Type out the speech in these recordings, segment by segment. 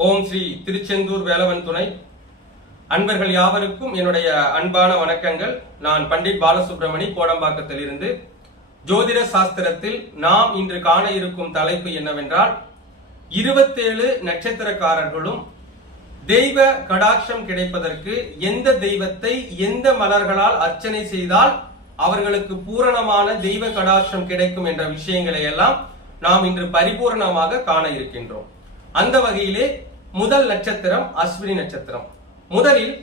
ஓம் ஸ்ரீ திருச்செந்தூர் வேலவன் துணை. அன்பர்கள் யாவருக்கும் என்னுடைய அன்பான வணக்கங்கள். நான் பண்டிட் பாலசுப்ரமணி கோடம்பாக்கத்திலிருந்து. ஜோதிட சாஸ்திரத்தில் நாம் இன்று காண இருக்கும் தலைப்பு என்னவென்றால் இருபத்தேழு நட்சத்திரக்காரர்களும் தெய்வ கடாட்சம் கிடைப்பதற்கு எந்த தெய்வத்தை எந்த மலர்களால் அர்ச்சனை செய்தால் அவர்களுக்கு பூரணமான தெய்வ கடாட்சம் கிடைக்கும் என்ற விஷயங்களை எல்லாம் நாம் இன்று பரிபூரணமாக காண இருக்கின்றோம். அந்த வகையிலே முதல் நட்சத்திரம் அஸ்வினி நட்சத்திரம். முதலில்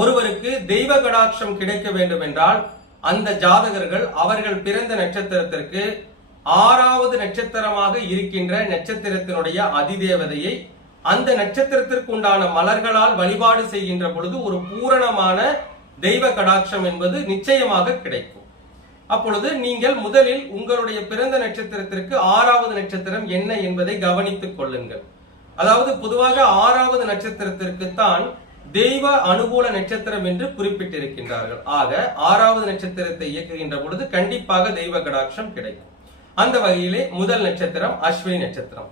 ஒருவருக்கு தெய்வ கடாட்சம் கிடைக்க வேண்டும் என்றால் அந்த ஜாதகர்கள் அவர்கள் பிறந்த நட்சத்திரத்திற்கு ஆறாவது நட்சத்திரமாக இருக்கின்ற நட்சத்திரத்தினுடைய அதிதேவதையை அந்த நட்சத்திரத்திற்கு உண்டான மலர்களால் வழிபாடு செய்கின்ற பொழுது ஒரு பூரணமான தெய்வ கடாட்சம் என்பது நிச்சயமாக கிடைக்கும். அப்பொழுது நீங்கள் முதலில் உங்களுடைய பிறந்த நட்சத்திரத்திற்கு ஆறாவது நட்சத்திரம் என்ன என்பதை கவனித்துக் கொள்ளுங்கள். அதாவது பொதுவாக ஆறாவது நட்சத்திரத்திற்கு தான் தெய்வ அனுகூல நட்சத்திரம் என்று குறிப்பிட்டிருக்கின்றார்கள். ஆக ஆறாவது நட்சத்திரத்தை இயக்குகின்ற பொழுது கண்டிப்பாக தெய்வ கடாட்சம் கிடைக்கும். அந்த வகையிலே முதல் நட்சத்திரம் அஸ்வினி நட்சத்திரம்.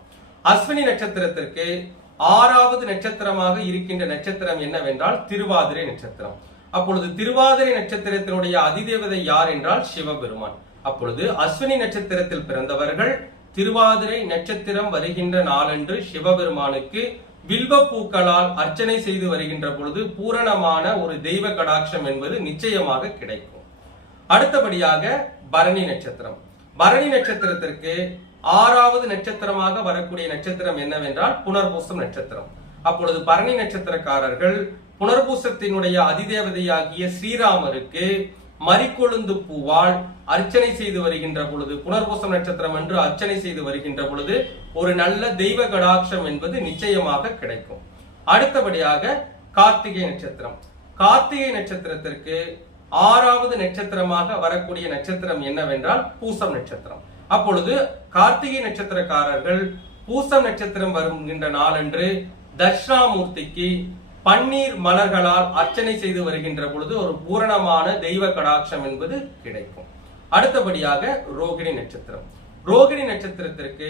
அஸ்வினி நட்சத்திரத்திற்கு ஆறாவது நட்சத்திரமாக இருக்கின்ற நட்சத்திரம் என்னவென்றால் திருவாதிரை நட்சத்திரம். அப்பொழுது திருவாதிரை நட்சத்திரத்தினுடைய அதிதேவதை யார் என்றால் சிவபெருமான். அப்பொழுது அஸ்வினி நட்சத்திரத்தில் பிறந்தவர்கள் திருவாதிரை நட்சத்திரம் வருகின்ற நாளன்று சிவபெருமானுக்கு வில்வ பூக்களால் அர்ச்சனை செய்து வருகின்ற பொழுது பூரணமான ஒரு தெய்வ கடாட்சம் என்பது நிச்சயமாக கிடைக்கும். அடுத்தபடியாக பரணி நட்சத்திரம். பரணி நட்சத்திரத்திற்கு ஆறாவது நட்சத்திரமாக வரக்கூடிய நட்சத்திரம் என்னவென்றால் புனர்பூசம் நட்சத்திரம். அப்பொழுது பரணி நட்சத்திரக்காரர்கள் புனர்பூசத்தினுடைய அதிதேவதையாகிய ஸ்ரீராமருக்கு மறிக்கொழுந்து பூவால் அர்ச்சனை செய்து வருகின்ற பொழுது புனர்பூசம் நட்சத்திரம் என்று அர்ச்சனை செய்து வருகின்ற பொழுது ஒரு நல்ல தெய்வ கடாட்சம் என்பது நிச்சயமாக கிடைக்கும். அடுத்தபடியாக கார்த்திகை நட்சத்திரம். கார்த்திகை நட்சத்திரத்திற்கு ஆறாவது நட்சத்திரமாக வரக்கூடிய நட்சத்திரம் என்னவென்றால் பூசம் நட்சத்திரம். அப்பொழுது கார்த்திகை நட்சத்திரக்காரர்கள் பூசம் நட்சத்திரம் வருகின்ற நாளன்று தட்சிணாமூர்த்திக்கு பன்னீர் மலர்களால் அர்ச்சனை செய்து வருகின்ற பொழுது ஒரு பூரணமான தெய்வ கடாட்சம் என்பது கிடைக்கும். அடுத்தபடியாக ரோகிணி நட்சத்திரம். ரோகிணி நட்சத்திரத்திற்கு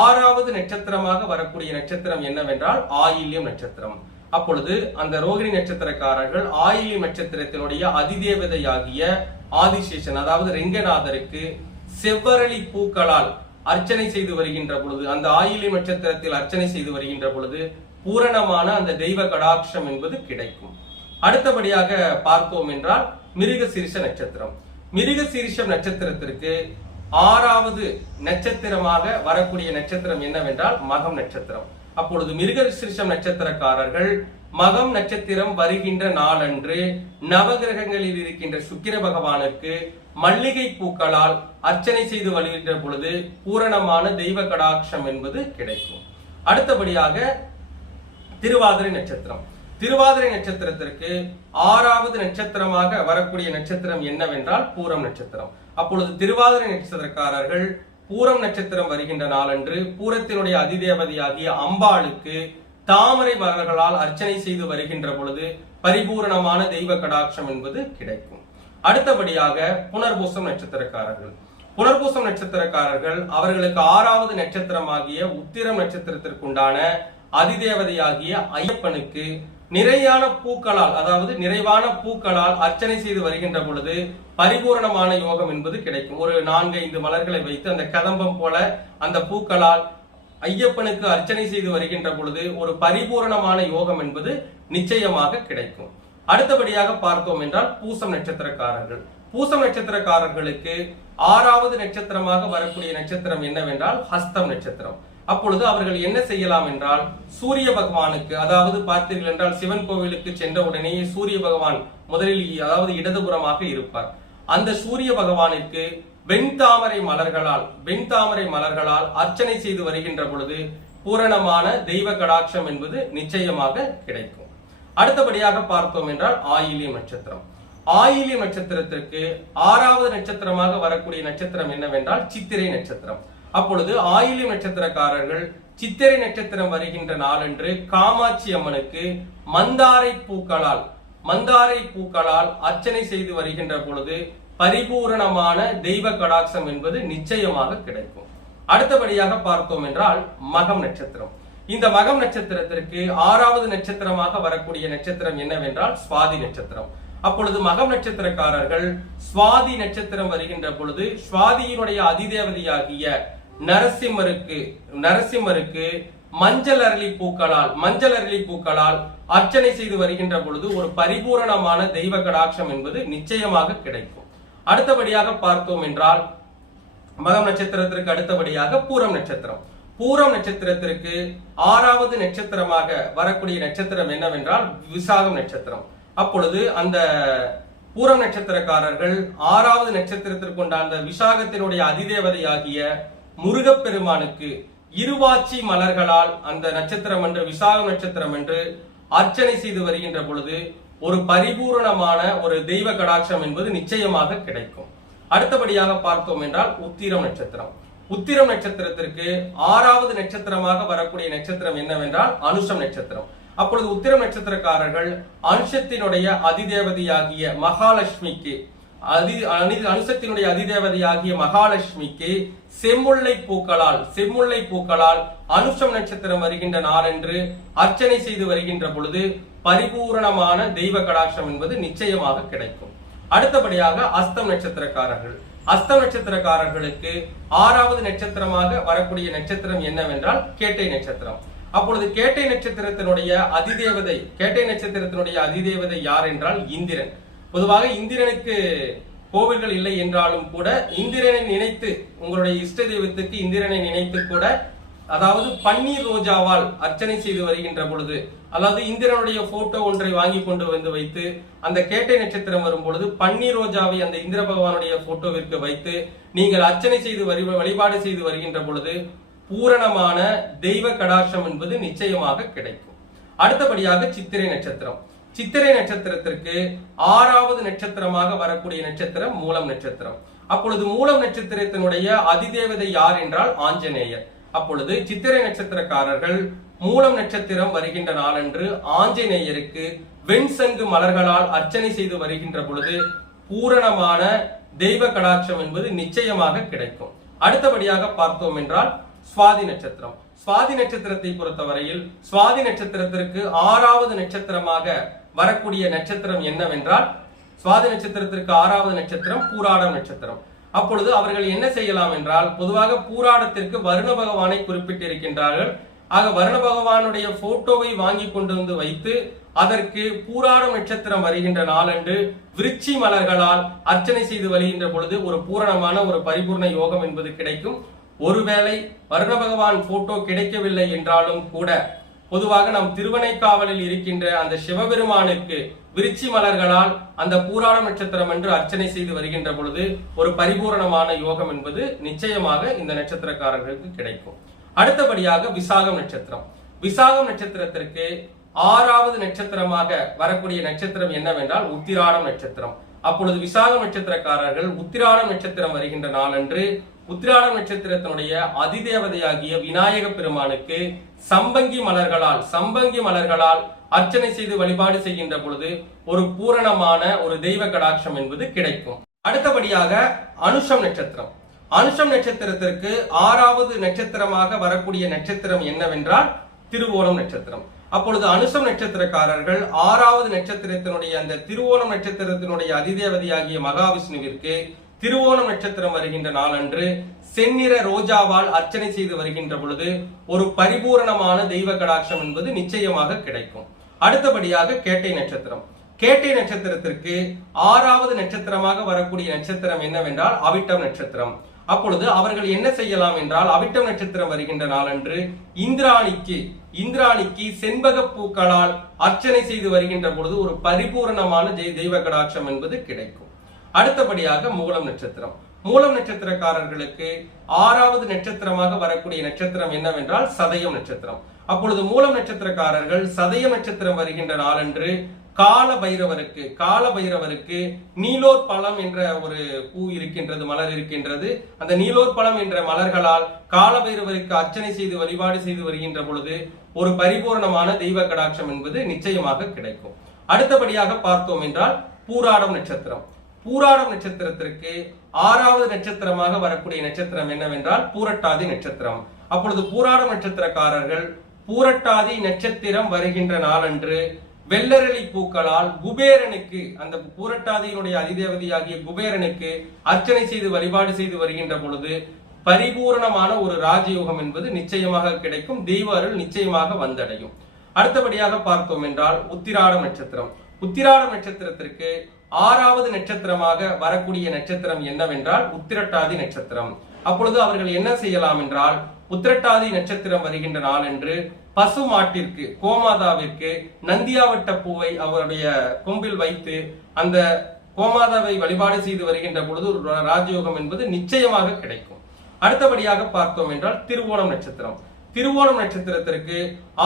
ஆறாவது நட்சத்திரமாக வரக்கூடிய நட்சத்திரம் என்னவென்றால் ஆயில்யம் நட்சத்திரம். அப்பொழுது அந்த ரோகிணி நட்சத்திரக்காரர்கள் ஆயில்யம் நட்சத்திரத்தினுடைய அதிதேவதையாகிய ஆதிசேஷன் அதாவது ரெங்கநாதருக்கு செவ்வரளி பூக்களால் அர்ச்சனை செய்து வருகின்ற பொழுது அந்த ஆயில்யம் நட்சத்திரத்தில் அர்ச்சனை செய்து வருகின்ற பொழுது பூரணமான அந்த தெய்வ கடாட்சம் என்பது கிடைக்கும். அடுத்தபடியாக பார்ப்போம் என்றால் மிருக சிரிஷ நட்சத்திரம். மிருக சிரிஷம் நட்சத்திரத்திற்கு ஆறாவது நட்சத்திரமாக வரக்கூடிய நட்சத்திரம் என்னவென்றால் மகம் நட்சத்திரம். அப்பொழுது மிருக சிரிஷம் நட்சத்திரக்காரர்கள் மகம் நட்சத்திரம் வருகின்ற நாளன்று நவகிரகங்களில் இருக்கின்ற சுக்கிர பகவானுக்கு மல்லிகை பூக்களால் அர்ச்சனை செய்து வருகின்ற பொழுது பூரணமான தெய்வ கடாட்சம் என்பது கிடைக்கும். அடுத்தபடியாக திருவாதிரை நட்சத்திரம். திருவாதிரை நட்சத்திரத்திற்கு ஆறாவது நட்சத்திரமாக வரக்கூடிய நட்சத்திரம் என்னவென்றால் பூரம் நட்சத்திரம். அப்பொழுது திருவாதிரை நட்சத்திரக்காரர்கள் பூரம் நட்சத்திரம் வருகின்ற நாளன்று பூரத்தினுடைய அதிதேவதையாகிய அம்பாளுக்கு தாமரை மலர்களால் அர்ச்சனை செய்து வருகின்ற பொழுது பரிபூரணமான தெய்வ கடாட்சம் என்பது கிடைக்கும். அடுத்தபடியாக புனர்பூசம் நட்சத்திரக்காரர்கள். புனர்பூசம் நட்சத்திரக்காரர்கள் அவர்களுக்கு ஆறாவது நட்சத்திரமாகிய உத்திரம் நட்சத்திரத்திற்குண்டான அதிதேவதையாகிய ஐயப்பனுக்கு நிறையான பூக்களால் அதாவது நிறைவான பூக்களால் அர்ச்சனை செய்து வருகின்ற பொழுது பரிபூரணமான யோகம் என்பது கிடைக்கும். ஒரு நான்கு ஐந்து மலர்களை வைத்து அந்த கதம்பம் போல அந்த பூக்களால் ஐயப்பனுக்கு அர்ச்சனை செய்து வருகின்ற பொழுது ஒரு பரிபூரணமான யோகம் என்பது நிச்சயமாக கிடைக்கும். அடுத்தபடியாக பார்த்தோம் என்றால் பூசம் நட்சத்திரக்காரர்கள். பூசம் நட்சத்திரக்காரர்களுக்கு ஆறாவது நட்சத்திரமாக வரக்கூடிய நட்சத்திரம் என்னவென்றால் ஹஸ்தம் நட்சத்திரம். அப்பொழுது அவர்கள் என்ன செய்யலாம் என்றால் சூரிய பகவானுக்கு அதாவது பார்த்தீர்கள் என்றால் சிவன் கோவிலுக்கு சென்ற உடனேயே சூரிய பகவான் முதலில் அதாவது இடதுபுறமாக இருப்பார். அந்த சூரிய பகவானுக்கு வெண்தாமரை மலர்களால் வெண்தாமரை மலர்களால் அர்ச்சனை செய்து வருகின்ற பொழுது பூரணமான தெய்வ கடாட்சம் என்பது நிச்சயமாக கிடைக்கும். அடுத்தபடியாக பார்த்தோம் என்றால் ஆயிலி நட்சத்திரம். ஆயிலி நட்சத்திரத்திற்கு ஆறாவது நட்சத்திரமாக வரக்கூடிய நட்சத்திரம் என்னவென்றால் சித்திரை நட்சத்திரம். அப்பொழுது ஆயுளி நட்சத்திரக்காரர்கள் சித்திரை நட்சத்திரம் வருகின்ற நாளன்று காமாட்சி அம்மனுக்கு மந்தாரை பூக்களால் மந்தாரை பூக்களால் அர்ச்சனை செய்து வருகின்ற பொழுது பரிபூரணமான தெய்வ கடாட்சம் என்பது நிச்சயமாக கிடைக்கும். அடுத்தபடியாக பார்த்தோம் என்றால் மகம் நட்சத்திரம். இந்த மகம் நட்சத்திரத்திற்கு ஆறாவது நட்சத்திரமாக வரக்கூடிய நட்சத்திரம் என்னவென்றால் சுவாதி நட்சத்திரம். அப்பொழுது மகம் நட்சத்திரக்காரர்கள் சுவாதி நட்சத்திரம் வருகின்ற பொழுது சுவாதியினுடைய அதிதேவதையாகிய நரசிம்மருக்கு நரசிம்மருக்கு மஞ்சள் அரளி பூக்களால் மஞ்சள் அரளி பூக்களால் அர்ச்சனை செய்து வருகின்ற பொழுது ஒரு பரிபூரணமான தெய்வ கடாட்சம் என்பது நிச்சயமாக கிடைக்கும். அடுத்தபடியாக பார்த்தோம் என்றால் மகம் நட்சத்திரத்திற்கு அடுத்தபடியாக பூரம் நட்சத்திரம். பூரம் நட்சத்திரத்திற்கு ஆறாவது நட்சத்திரமாக வரக்கூடிய நட்சத்திரம் என்னவென்றால் விசாகம் நட்சத்திரம். அப்பொழுது அந்த பூரம் நட்சத்திரக்காரர்கள் ஆறாவது நட்சத்திரத்திற்கு உண்டான விசாகத்தினுடைய அதிதேவதையாகிய முருகப்பெருமானுக்கு இருவாச்சி மலர்களால் அந்த நட்சத்திரம் என்று விசாகம் நட்சத்திரம் என்று அர்ச்சனை செய்து வருகின்ற பொழுது ஒரு பரிபூரணமான ஒரு தெய்வ கடாட்சம் என்பது நிச்சயமாக கிடைக்கும். அடுத்தபடியாக பார்த்தோம் என்றால் உத்திரம் நட்சத்திரம். உத்திரம் நட்சத்திரத்திற்கு ஆறாவது நட்சத்திரமாக வரக்கூடிய நட்சத்திரம் என்னவென்றால் அனுஷம் நட்சத்திரம். அப்பொழுது உத்திரம் நட்சத்திரக்காரர்கள் அனுஷத்தினுடைய அதிதேவதையாகிய மகாலட்சுமிக்கு அதி அனி- அனுசத்தினுடைய அதிதேவதையாகிய மகாலட்சுமிக்கு செம்முல்லை பூக்களால் செம்முல்லை பூக்களால் அனுஷம் நட்சத்திரம் வருகின்ற நாளன்று அர்ச்சனை செய்து வருகின்ற பொழுது பரிபூரணமான தெய்வ கடாட்சம் என்பது நிச்சயமாக கிடைக்கும். அடுத்தபடியாக அஸ்தம் நட்சத்திரக்காரர்கள். அஸ்தம் நட்சத்திரக்காரர்களுக்கு ஆறாவது நட்சத்திரமாக வரக்கூடிய நட்சத்திரம் என்னவென்றால் கேட்டை நட்சத்திரம். அப்பொழுது கேட்டை நட்சத்திரத்தினுடைய அதிதேவதை கேட்டை நட்சத்திரத்தினுடைய அதிதேவதை யார் என்றால் இந்திரன். பொதுவாக இந்திரனுக்கு கோவில்கள் இல்லை என்றாலும் கூட இந்திரனை நினைத்து உங்களுடைய இஷ்ட தெய்வத்துக்கு இந்திரனை நினைத்து கூட அதாவது பன்னீர் ரோஜாவால் அர்ச்சனை செய்து வருகின்ற பொழுது அதாவது இந்திரனுடைய போட்டோ ஒன்றை வாங்கி கொண்டு வந்து வைத்து அந்த கேட்டை நட்சத்திரம் வரும் பொழுது பன்னீர் ரோஜாவை அந்த இந்திர பகவானுடைய போட்டோவிற்கு வைத்து நீங்கள் அர்ச்சனை செய்து வரி வழிபாடு செய்து வருகின்ற பொழுது பூரணமான தெய்வ கடாட்சம் என்பது நிச்சயமாக கிடைக்கும். அடுத்தபடியாக சித்திரை நட்சத்திரம். சித்திரை நட்சத்திரத்திற்கு ஆறாவது நட்சத்திரமாக வரக்கூடிய நட்சத்திரம் மூலம் நட்சத்திரம். அப்பொழுது மூலம் நட்சத்திரத்தினுடைய அதிதேவதை யார் என்றால் ஆஞ்சநேயர். அப்பொழுது சித்திரை நட்சத்திரக்காரர்கள் மூலம் நட்சத்திரம் வருகின்ற நாளன்று ஆஞ்சநேயருக்கு வெண்சங்கு மலர்களால் அர்ச்சனை செய்து வருகின்ற பொழுது பூரணமான தெய்வ கடாட்சம் என்பது நிச்சயமாக கிடைக்கும். அடுத்தபடியாக பார்த்தோம் என்றால் சுவாதி நட்சத்திரம். சுவாதி நட்சத்திரத்தை பொறுத்தவரையில் சுவாதி நட்சத்திரத்திற்கு ஆறாவது நட்சத்திரமாக வரக்கூடிய நட்சத்திரம் என்னவென்றால் சுவாதி நட்சத்திரத்திற்கு ஆறாவது நட்சத்திரம் பூராடம் நட்சத்திரம். அப்பொழுது அவர்கள் என்ன செய்யலாம் என்றால் பொதுவாக பூராடத்திற்கு வருண பகவானை குறிப்பிட்டிருக்கின்றார்கள். ஆக வருண பகவானுடைய போட்டோவை வாங்கி கொண்டு வந்து வைத்து அதற்கு பூராடம் நட்சத்திரம் வருகின்ற நாளன்று விருச்சி மலர்களால் அர்ச்சனை செய்து வருகின்ற பொழுது ஒரு பூரணமான ஒரு பரிபூர்ண யோகம் என்பது கிடைக்கும். ஒருவேளை வருண பகவான் போட்டோ கிடைக்கவில்லை என்றாலும் கூட பொதுவாக நம் திருவனைக்காவலில் இருக்கின்ற அந்த சிவபெருமானுக்கு விருச்சி மலர்களால் அந்த பூராட நட்சத்திரம் என்று அர்ச்சனை செய்து வருகின்ற பொழுது ஒரு பரிபூரணமான யோகம் என்பது நிச்சயமாக இந்த நட்சத்திரக்காரர்களுக்கு கிடைக்கும். அடுத்தபடியாக விசாகம் நட்சத்திரம். விசாகம் நட்சத்திரத்திற்கு ஆறாவது நட்சத்திரமாக வரக்கூடிய நட்சத்திரம் என்னவென்றால் உத்திராடம் நட்சத்திரம். அப்பொழுது விசாகம் நட்சத்திரக்காரர்கள் உத்திராடம் நட்சத்திரம் வருகின்ற நாளன்று உத்திராடம் நட்சத்திரத்தினுடைய அதிதேவதையாகிய விநாயக பெருமானுக்கு சம்பங்கி மலர்களால் சம்பங்கி மலர்களால் அர்ச்சனை செய்து வழிபாடு செய்கின்ற பொழுது ஒரு பூரணமான ஒரு தெய்வ கடாட்சம் என்பது கிடைக்கும். அடுத்தபடியாக அனுஷம் நட்சத்திரம். அனுஷம் நட்சத்திரத்திற்கு ஆறாவது நட்சத்திரமாக வரக்கூடிய நட்சத்திரம் என்னவென்றால் திருவோணம் நட்சத்திரம். அப்பொழுது அனுஷம் நட்சத்திரக்காரர்கள் ஆறாவது நட்சத்திரத்தினுடைய அந்த திருவோணம் நட்சத்திரத்தினுடைய அதிதேவதையாகிய மகாவிஷ்ணுவிற்கு திருவோணம் நட்சத்திரம் வருகின்ற நாளன்று செந்நிற ரோஜாவால் அர்ச்சனை செய்து வருகின்ற பொழுது ஒரு பரிபூரணமான தெய்வ கடாட்சம் என்பது நிச்சயமாக கிடைக்கும். அடுத்தபடியாக கேட்டை நட்சத்திரம். கேட்டை நட்சத்திரத்திற்கு ஆறாவது நட்சத்திரமாக வரக்கூடிய நட்சத்திரம் என்னவென்றால் அவிட்டம் நட்சத்திரம். அப்பொழுது அவர்கள் என்ன செய்யலாம் என்றால் அவிட்டம் நட்சத்திரம் வருகின்ற நாளன்று இந்திராணிக்கு இந்திராணிக்கு செண்பக பூக்களால் அர்ச்சனை செய்து வருகின்ற பொழுது ஒரு பரிபூரணமான தெய்வ கடாட்சம் என்பது கிடைக்கும். அடுத்தபடியாக மூலம் நட்சத்திரம். மூலம் நட்சத்திரக்காரர்களுக்கு ஆறாவது நட்சத்திரமாக வரக்கூடிய நட்சத்திரம் என்னவென்றால் சதயம் நட்சத்திரம். அப்பொழுது மூலம் நட்சத்திரக்காரர்கள் சதயம் நட்சத்திரம் வருகின்ற நாளன்று கால பைரவருக்கு கால பைரவருக்கு நீலோர் பழம் என்ற ஒரு பூ இருக்கின்றது மலர் இருக்கின்றது. அந்த நீலோர் பழம் என்ற மலர்களால் கால பைரவருக்கு அர்ச்சனை செய்து வழிபாடு செய்து வருகின்ற பொழுது ஒரு பரிபூர்ணமான தெய்வ கடாட்சம் என்பது நிச்சயமாக கிடைக்கும். அடுத்தபடியாக பார்த்தோம் என்றால் பூராடம் நட்சத்திரம். பூராடம் நட்சத்திரத்திற்கு ஆறாவது நட்சத்திரமாக வரக்கூடிய நட்சத்திரம் என்னவென்றால் பூரட்டாதி நட்சத்திரம். அப்பொழுது பூராடம் நட்சத்திரக்காரர்கள் பூரட்டாதி நட்சத்திரம் வருகின்ற நாளன்று வெள்ளரளி பூக்களால் குபேரனுக்கு அந்த பூரட்டாதியினுடைய அதிதேவதையாகிய குபேரனுக்கு அர்ச்சனை செய்து வழிபாடு செய்து வருகின்ற பொழுது பரிபூரணமான ஒரு ராஜயோகம் என்பது நிச்சயமாக கிடைக்கும். தெய்வ அருள் நிச்சயமாக வந்தடையும். அடுத்தபடியாக பார்த்தோம் என்றால் உத்திராட நட்சத்திரம். உத்திராட நட்சத்திரத்திற்கு ஆறாவது நட்சத்திரமாக வரக்கூடிய நட்சத்திரம் என்னவென்றால் உத்திரட்டாதி நட்சத்திரம். அப்பொழுது அவர்கள் என்ன செய்யலாம் என்றால் உத்திரட்டாதி நட்சத்திரம் வருகின்ற நாளன்று பசு மாட்டிற்கு கோமாதாவிற்கு நந்தியாவட்ட பூவை அவருடைய கொம்பில் வைத்து அந்த கோமாதாவை வழிபாடு செய்து வருகின்ற பொழுது ஒரு ராஜயோகம் என்பது நிச்சயமாக கிடைக்கும். அடுத்தபடியாக பார்த்தோம் என்றால் திருவோணம் நட்சத்திரம். திருவோணம் நட்சத்திரத்திற்கு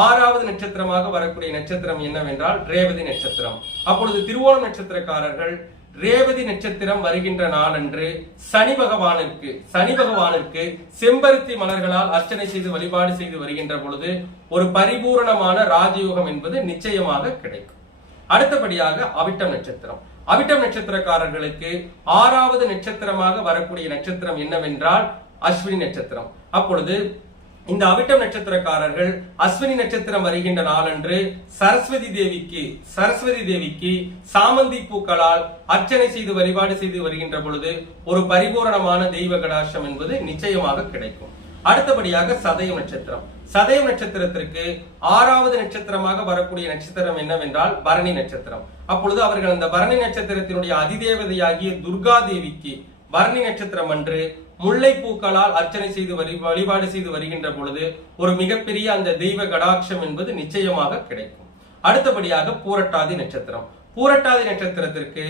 ஆறாவது நட்சத்திரமாக வரக்கூடிய நட்சத்திரம் என்னவென்றால் ரேவதி நட்சத்திரம். அப்பொழுது திருவோணம் நட்சத்திரக்காரர்கள் ரேவதி நட்சத்திரம் வருகின்ற நாளன்று சனி பகவானுக்கு சனி பகவானுக்கு செம்பருத்தி மலர்களால் அர்ச்சனை செய்து வழிபாடு செய்து வருகின்ற பொழுது ஒரு பரிபூரணமான ராஜயோகம் என்பது நிச்சயமாக கிடைக்கும். அடுத்தபடியாக அவிட்டம் நட்சத்திரம். அவிட்டம் நட்சத்திரக்காரர்களுக்கு ஆறாவது நட்சத்திரமாக வரக்கூடிய நட்சத்திரம் என்னவென்றால் அஸ்வினி நட்சத்திரம். அப்பொழுது இந்த அவிட்டம் நட்சத்திரக்காரர்கள் அஸ்வினி நட்சத்திரம் வருகின்ற நாளன்று சரஸ்வதி தேவிக்கு சரஸ்வதி தேவிக்கு சாமந்தி பூக்களால் அர்ச்சனை செய்து வழிபாடு செய்து வருகின்ற பொழுது ஒரு பரிபூரணமான தெய்வ கடாசம் என்பது நிச்சயமாக கிடைக்கும். அடுத்தபடியாக சதயம் நட்சத்திரம். சதயம் நட்சத்திரத்திற்கு ஆறாவது நட்சத்திரமாக வரக்கூடிய நட்சத்திரம் என்னவென்றால் பரணி நட்சத்திரம். அப்பொழுது அவர்கள் அந்த பரணி நட்சத்திரத்தினுடைய அதிதேவதையாகிய துர்கா தேவிக்கு பரணி நட்சத்திரம் அன்று முல்லை பூக்களால் அர்ச்சனை செய்து வரி வழிபாடு செய்து வருகின்ற பொழுது ஒரு மிகப்பெரிய அந்த தெய்வ கடாட்சம் என்பது நிச்சயமாக கிடைக்கும். அடுத்தபடியாக பூரட்டாதி நட்சத்திரம். பூரட்டாதி நட்சத்திரத்திற்கு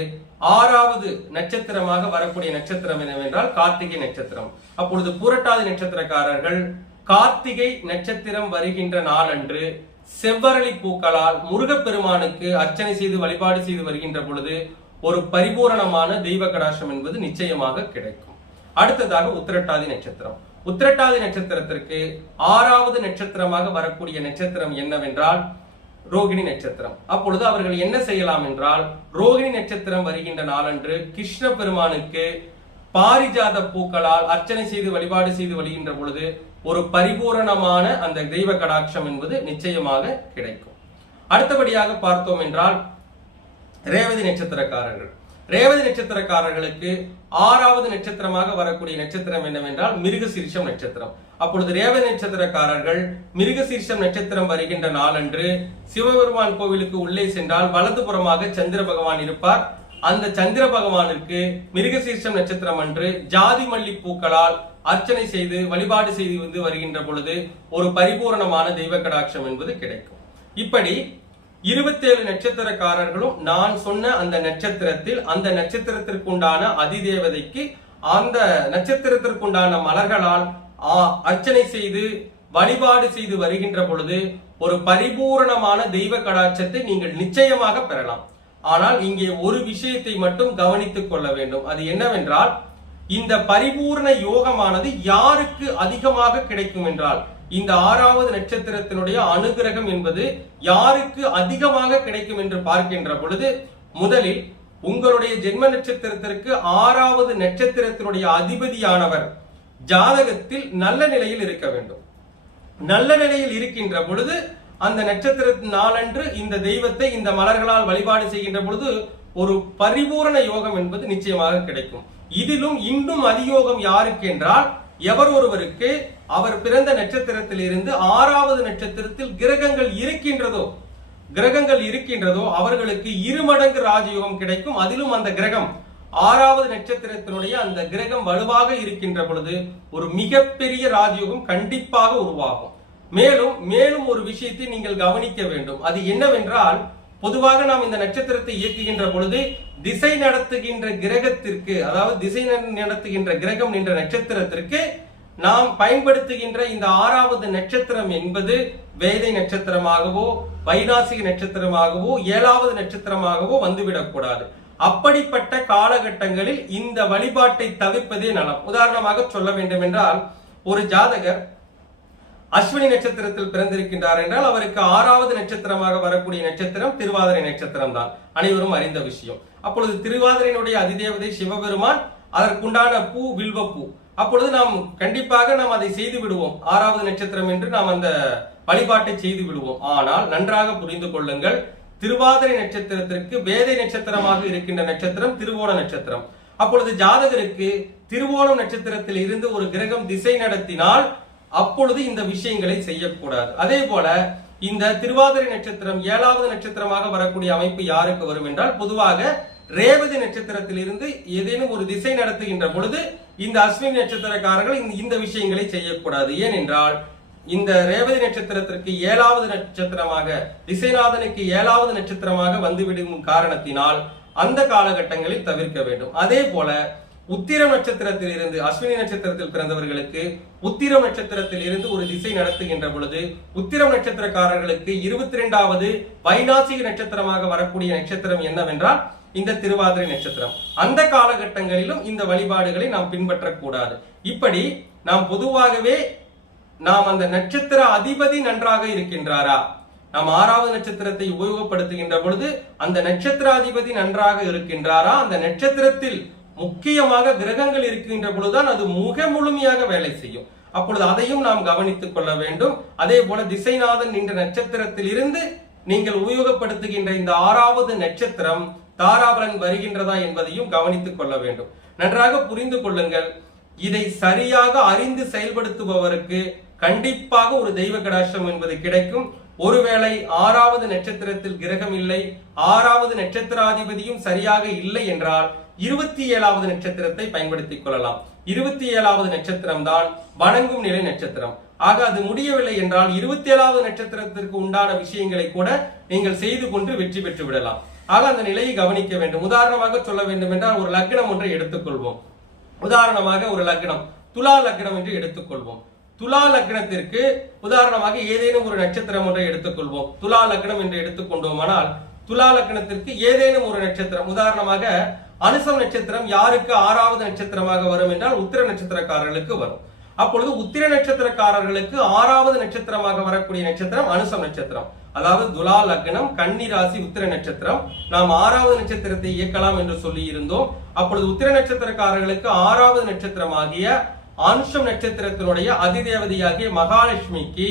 ஆறாவது நட்சத்திரமாக வரக்கூடிய நட்சத்திரம் என்னவென்றால் கார்த்திகை நட்சத்திரம். அப்பொழுது பூரட்டாதி நட்சத்திரக்காரர்கள் கார்த்திகை நட்சத்திரம் வருகின்ற நாளன்று செவ்வரளி பூக்களால் முருகப்பெருமானுக்கு அர்ச்சனை செய்து வழிபாடு செய்து வருகின்ற பொழுது ஒரு பரிபூரணமான தெய்வ கடாட்சம் என்பது நிச்சயமாக கிடைக்கும். அடுத்ததாக உத்திரட்டாதி நட்சத்திரம். உத்திரட்டாதி நட்சத்திரத்திற்கு ஆறாவது நட்சத்திரமாக வரக்கூடிய நட்சத்திரம் என்னவென்றால் ரோகிணி நட்சத்திரம். அப்பொழுது அவர்கள் என்ன செய்யலாம் என்றால் ரோகிணி நட்சத்திரம் வருகின்ற நாளன்று கிருஷ்ண பெருமானுக்கு பாரிஜாத பூக்களால் அர்ச்சனை செய்து வழிபாடு செய்து வருகின்ற பொழுது ஒரு பரிபூரணமான அந்த தெய்வ கடாட்சம் என்பது நிச்சயமாக கிடைக்கும். அடுத்தபடியாக பார்த்தோம் என்றால் ரேவதி நட்சத்திரக்காரர்கள். ரேவதி நட்சத்திரக்காரர்களுக்கு ஆறாவது நட்சத்திரமாக வரக்கூடிய நட்சத்திரம் என்னவென்றால் மிருகசீர்ஷம் நட்சத்திரம். அப்பொழுது ரேவதி நட்சத்திரக்காரர்கள் மிருகசீர்ஷம் நட்சத்திரம் வருகின்ற நாளன்று சிவபெருமான் கோவிலுக்கு உள்ளே சென்றால் வலதுபுறமாக சந்திர பகவான் இருப்பார். அந்த சந்திர பகவானுக்கு மிருகசீர்ஷம் நட்சத்திரம் அன்று ஜாதி மல்லி பூக்களால் அர்ச்சனை செய்து வழிபாடு செய்து வந்து வருகின்ற பொழுது ஒரு பரிபூரணமான தெய்வ கடாட்சம் என்பது கிடைக்கும். இப்படி இருபத்தேழு நட்சத்திரக்காரர்களும் நான் சொன்ன அந்த நட்சத்திரத்தில் அந்த நட்சத்திரத்திற்குண்டான அதிதேவதைக்கு அந்த நட்சத்திரத்திற்குண்டான மலர்களால் அர்ச்சனை செய்து வழிபாடு செய்து வருகின்ற பொழுது ஒரு பரிபூரணமான தெய்வ கடாட்சத்தை நீங்கள் நிச்சயமாக பெறலாம். ஆனால் இங்கே ஒரு விஷயத்தை மட்டும் கவனித்துக் கொள்ள வேண்டும். அது என்னவென்றால் இந்த பரிபூர்ண யோகமானது யாருக்கு அதிகமாக கிடைக்கும் என்றால் இந்த ஆறாவது நட்சத்திரத்தினுடைய அனுகிரகம் என்பது யாருக்கு அதிகமாக கிடைக்கும் என்று பார்க்கின்ற பொழுது முதலில் உங்களுடைய ஜென்ம நட்சத்திரத்திற்கு ஆறாவது நட்சத்திரத்தினுடைய அதிபதியானவர் ஜாதகத்தில் நல்ல நிலையில் இருக்க வேண்டும். நல்ல நிலையில் இருக்கின்ற பொழுது அந்த நட்சத்திரத்தின் நாளன்று இந்த தெய்வத்தை இந்த மலர்களால் வழிபாடு செய்கின்ற பொழுது ஒரு பரிபூரண யோகம் என்பது நிச்சயமாக கிடைக்கும். இதிலும் இன்னும் அதியோகம் யாருக்கு என்றால் எவர் ஒருவருக்கு அவர் பிறந்த நட்சத்திரத்தில் இருந்து ஆறாவது நட்சத்திரத்தில் கிரகங்கள் இருக்கின்றதோ கிரகங்கள் இருக்கின்றதோ அவர்களுக்கு இரு மடங்கு ராஜயோகம் கிடைக்கும். அதிலும் அந்த கிரகம் ஆறாவது நட்சத்திரத்தினுடைய அந்த கிரகம் வலுவாக இருக்கின்ற பொழுது ஒரு மிகப்பெரிய ராஜயோகம் கண்டிப்பாக உருவாகும். மேலும் மேலும் ஒரு விஷயத்தை நீங்கள் கவனிக்க வேண்டும். அது என்னவென்றால் பொதுவாக நாம் இந்த நட்சத்திரத்தை இயக்குகின்ற பொழுது திசை நடத்துகின்ற கிரகத்திற்கு அதாவது திசை நட- நடத்துகின்ற கிரகம் என்ற நட்சத்திரத்திற்கு நாம் பயன்படுத்துகின்ற இந்த ஆறாவது நட்சத்திரம் என்பது வேதை நட்சத்திரமாகவோ வைராசிக நட்சத்திரமாகவோ ஏழாவது நட்சத்திரமாகவோ வந்துவிடக்கூடாது. அப்படிப்பட்ட காலகட்டங்களில் இந்த வழிபாட்டை தவிர்ப்பதே நலம். உதாரணமாக சொல்ல வேண்டும் என்றால் ஒரு ஜாதகர் அஸ்வினி நட்சத்திரத்தில் பிறந்திருக்கின்றார் என்றால் அவருக்கு ஆறாவது நட்சத்திரமாக வரக்கூடிய நட்சத்திரம் திருவாதிரை நட்சத்திரம் தான் அனைவரும் அறிந்த விஷயம். அப்பொழுது திருவாதிரையினுடைய அதிதேவதை சிவபெருமான் அதற்குண்டான பூ வில்வ பூ. அப்பொழுது நாம் கண்டிப்பாக நாம் அதை செய்து விடுவோம். ஆறாவது நட்சத்திரம் என்று நாம் அந்த வழிபாட்டை செய்து விடுவோம். ஆனால் நன்றாக புரிந்து கொள்ளுங்கள் திருவாதிரை நட்சத்திரத்திற்கு வேதை நட்சத்திரமாக இருக்கின்ற நட்சத்திரம் திருவோண நட்சத்திரம். அப்பொழுது ஜாதகருக்கு திருவோணம் நட்சத்திரத்தில் இருந்து ஒரு கிரகம் திசை நடத்தினால் அப்பொழுது இந்த விஷயங்களை செய்யக்கூடாது. அதே போல இந்த திருவாதிரை நட்சத்திரம் ஏழாவது நட்சத்திரமாக வரக்கூடிய அமைப்பு யாருக்கு வரும் என்றால் பொதுவாக ரேவதி நட்சத்திரத்திலிருந்து ஏதேனும் ஒரு திசை நடத்துகின்ற பொழுது இந்த அஸ்வினி நட்சத்திரக்காரர்கள் இந்த- இந்த விஷயங்களை செய்யக்கூடாது. ஏனென்றால் இந்த ரேவதி நட்சத்திரத்திற்கு ஏழாவது நட்சத்திரமாக திசைநாதனுக்கு ஏழாவது நட்சத்திரமாக வந்துவிடும் காரணத்தினால் அந்த காலகட்டங்களில் தவிர்க்க வேண்டும். அதே போல உத்திரம் நட்சத்திரத்தில் இருந்து அஸ்வினி நட்சத்திரத்தில் பிறந்தவர்களுக்கு உத்திரம் நட்சத்திரத்தில் இருந்து ஒரு திசை நடத்துகின்ற பொழுது உத்திரம் நட்சத்திரக்காரர்களுக்கு இருபத்தி இரண்டாவது வைநாசிக நட்சத்திரமாக வரக்கூடிய நட்சத்திரம் என்னவென்றால் இந்த திருவாதிரை நட்சத்திரம். அந்த காலகட்டங்களிலும் இந்த வழிபாடுகளை நாம் பின்பற்றக்கூடாது. இப்படி நாம் பொதுவாகவே நாம் அந்த நட்சத்திர அதிபதி நன்றாக இருக்கின்றாரா? நாம் ஆறாவது நட்சத்திரத்தை உபயோகப்படுத்துகின்ற பொழுது அந்த நட்சத்திராதிபதி நன்றாக இருக்கின்றாரா? அந்த நட்சத்திரத்தில் முக்கியமாக கிரகங்கள் இருக்கின்ற பொழுதுதான் அது முக முழுமையாக வேலை செய்யும். அப்பொழுது அதையும் நாம் கவனித்துக் கொள்ள வேண்டும். அதே போல திசைநாதன் என்ற நட்சத்திரத்தில் இருந்து நீங்கள் உபயோகப்படுத்துகின்ற இந்த ஆறாவது நட்சத்திரம் தாராபலன் வருகின்றதா என்பதையும் கவனித்துக் கொள்ள வேண்டும். நன்றாக புரிந்து கொள்ளுங்கள். இதை சரியாக அறிந்து செயல்படுத்துபவருக்கு கண்டிப்பாக ஒரு தெய்வ கடாட்சம் என்பது கிடைக்கும். ஒருவேளை ஆறாவது நட்சத்திரத்தில் கிரகம் இல்லை. ஆறாவது நட்சத்திராதிபதியும் சரியாக இல்லை என்றால் இருபத்தி ஏழாவது நட்சத்திரத்தை பயன்படுத்திக் கொள்ளலாம். இருபத்தி ஏழாவது நட்சத்திரம் தான் வணங்கும் நிலை நட்சத்திரம். ஆக அது முடியவில்லை என்றால் இருபத்தி ஏழாவது நட்சத்திரத்திற்கு உண்டான விஷயங்களை கூட நீங்கள் செய்து கொண்டு வெற்றி பெற்று விடலாம். ஆக அந்த நிலையை கவனிக்க வேண்டும். உதாரணமாக சொல்ல வேண்டும் என்றால் ஒரு லக்னம் ஒன்றை எடுத்துக்கொள்வோம். உதாரணமாக ஒரு லக்னம் துலா லக்னம் என்று எடுத்துக்கொள்வோம். துலா லக்னத்திற்கு உதாரணமாக ஏதேனும் ஒரு நட்சத்திரம் ஒன்றை எடுத்துக்கொள்வோம். துலா லக்னம் என்று எடுத்துக்கொண்டோமானால் துலா லக்னத்திற்கு ஏதேனும் ஒரு நட்சத்திரம் உதாரணமாக அனுசம் நட்சத்திரம் யாருக்கு ஆறாவது நட்சத்திரமாக வரும் என்றால் உத்திர நட்சத்திரக்காரர்களுக்கு வரும். அப்பொழுது உத்திர நட்சத்திரக்காரர்களுக்கு ஆறாவது நட்சத்திரமாக வரக்கூடிய நட்சத்திரம் அனுசம் நட்சத்திரம். அதாவது துலா லக்னம் கன்னி ராசி உத்திர நட்சத்திரம். நாம் ஆறாவது நட்சத்திரத்தை இயக்கலாம் என்று சொல்லி இருந்தோம் அப்பொழுது உத்திர நட்சத்திரக்காரர்களுக்கு ஆறாவது நட்சத்திரமாகிய அனுஷம் நட்சத்திரத்தினுடைய அதிதேவதையாகிய மகாலட்சுமிக்கு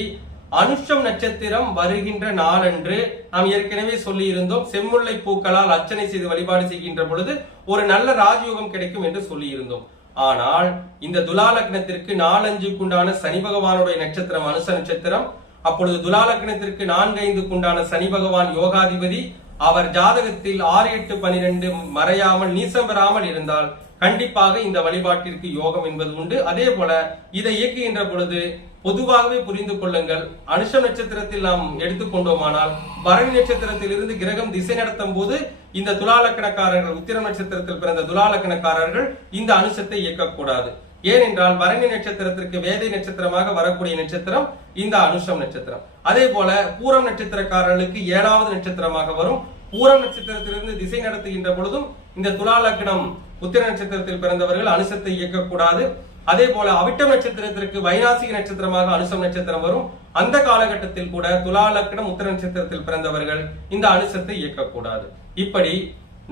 அனுஷம் நட்சத்திரம் வருகின்ற நாளன்று நாம் ஏற்கனவே சொல்லி இருந்தோம் செம்முல்லை பூக்களால் அர்ச்சனை செய்து வழிபாடு செய்கின்ற பொழுது ஒரு நல்ல ராஜயோகம் கிடைக்கும் என்று சொல்லி இருந்தோம் ஆனால் இந்த துலா லக்னத்திற்கு நாலஞ்சுக்குண்டான சனி பகவானுடைய நட்சத்திரம் அனுஷ நட்சத்திரம். அப்பொழுது துலா லக்னத்திற்கு நான்கு ஐந்துக்குண்டான சனி பகவான் யோகாதிபதி. அவர் ஜாதகத்தில் ஆறு எட்டு பனிரெண்டு மறையாமல் நீசம் பெறாமல் இருந்தால் கண்டிப்பாக இந்த வழிபாட்டிற்கு யோகம் என்பது உண்டு. அதே போல இதை இயக்குகின்ற பொழுது பொதுவாகவே புரிந்து கொள்ளுங்கள். அனுஷ நட்சத்திரத்தில் நாம் எடுத்துக்கொண்டோமானால் பரணி நட்சத்திரத்தில் இருந்து கிரகம் திசை நடத்தும் போது இந்த துலாலக்கணக்காரர்கள் உத்திர நட்சத்திரத்தில் பிறந்த துலாலக்கணக்காரர்கள் இந்த அனுஷத்தை இயக்கக்கூடாது. ஏனென்றால் பரணி நட்சத்திரத்திற்கு வேதை நட்சத்திரமாக வரக்கூடிய நட்சத்திரம் இந்த அனுஷம் நட்சத்திரம். அதே போல பூரம் நட்சத்திரக்காரர்களுக்கு ஏழாவது நட்சத்திரமாக வரும். பூரம் நட்சத்திரத்திலிருந்து திசை நடத்துகின்ற பொழுதும் இந்த துலாலக்கணம் உத்திர நட்சத்திரத்தில் பிறந்தவர்கள் அனுசத்தை இயக்கக்கூடாது. அதே போல அவிட்டம் நட்சத்திரத்திற்கு வைநாசிக நட்சத்திரமாக அனுசம் நட்சத்திரம் வரும். அந்த காலகட்டத்தில் கூட துலா லக்னம் உத்திர நட்சத்திரத்தில் பிறந்தவர்கள் இந்த அனுசத்தை இயக்கக்கூடாது. இப்படி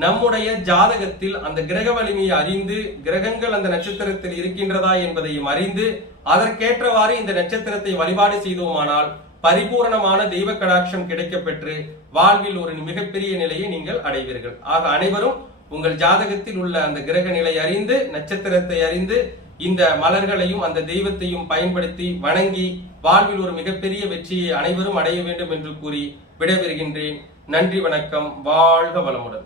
நம்முடைய ஜாதகத்தில் அந்த கிரக வலிமையை அறிந்து கிரகங்கள் அந்த நட்சத்திரத்தில் இருக்கின்றதா என்பதையும் அறிந்து அதற்கேற்றவாறு இந்த நட்சத்திரத்தை வழிபாடு செய்தோமானால் பரிபூரணமான தெய்வ கடாட்சம் கிடைக்கப்பெற்று வாழ்வில் ஒரு மிகப்பெரிய நிலையை நீங்கள் அடைவீர்கள். ஆக அனைவரும் உங்கள் ஜாதகத்தில் உள்ள அந்த கிரக நிலை அறிந்து நட்சத்திரத்தை அறிந்து இந்த மலர்களையும் அந்த தெய்வத்தையும் பயன்படுத்தி வணங்கி வாழ்வில் ஒரு மிகப்பெரிய வெற்றியை அனைவரும் அடைய வேண்டும் என்று கூறி விடைபெறுகின்றேன். நன்றி வணக்கம். வாழ்க வளமுடன்.